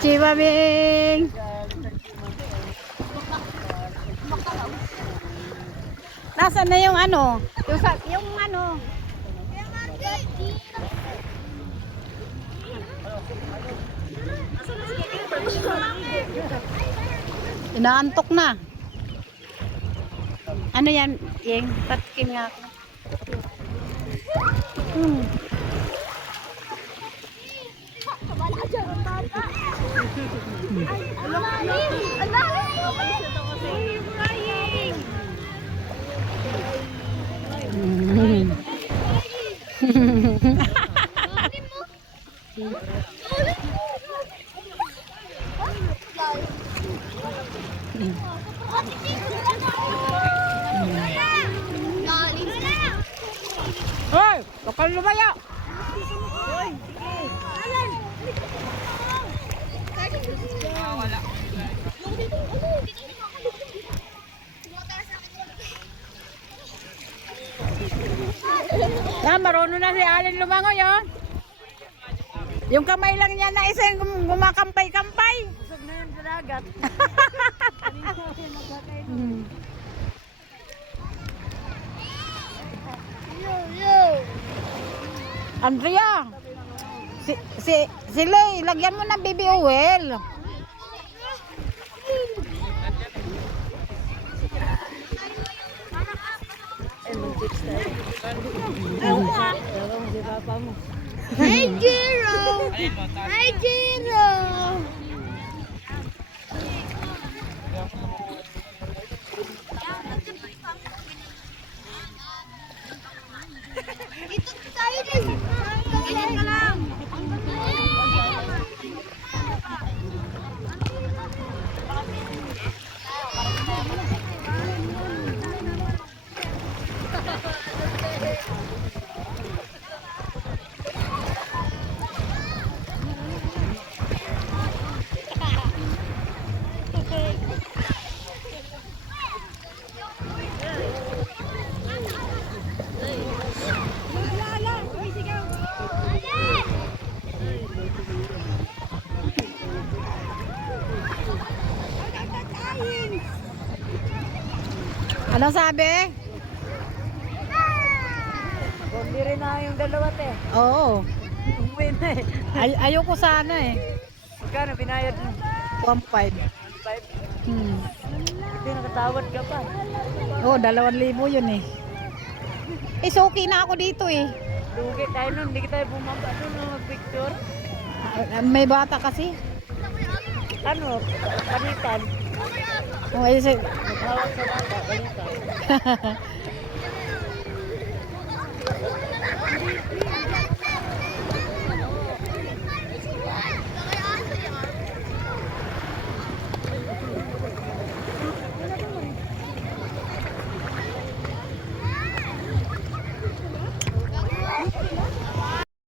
Chibabing! Nasaan na yung ano? Yung ano? Inaantok na. Ano yan? Yung tatkin nga ako. Hoy! Bakal lumaya! Hoy! Marunong na si Allen lumangoy, oh. Yung kamay lang niya na isa yung gumakampay-kampay. Busog na yun sa dagat. Andrea, si Lay, lagyan mo ng baby oil. Hey Jiro! Hey Jiro! Ito tayo din! Ganyan ka lang! Ano sabi? Kundi rin na yung dalawa, te. Oo. Umuwi na eh. Ayoko sana eh. Magkano binayad mo? 1.5. 5? Hmm. Hindi nakatawad ka pa. Oo, 2,000 yun eh. Eh, so okay na ako dito eh. Lugi tayo nun, hindi tayo bumaba doon na mag-picture. May bata kasi. Ano? Panitan. Oh, eh, Hawak sa bata, panitan.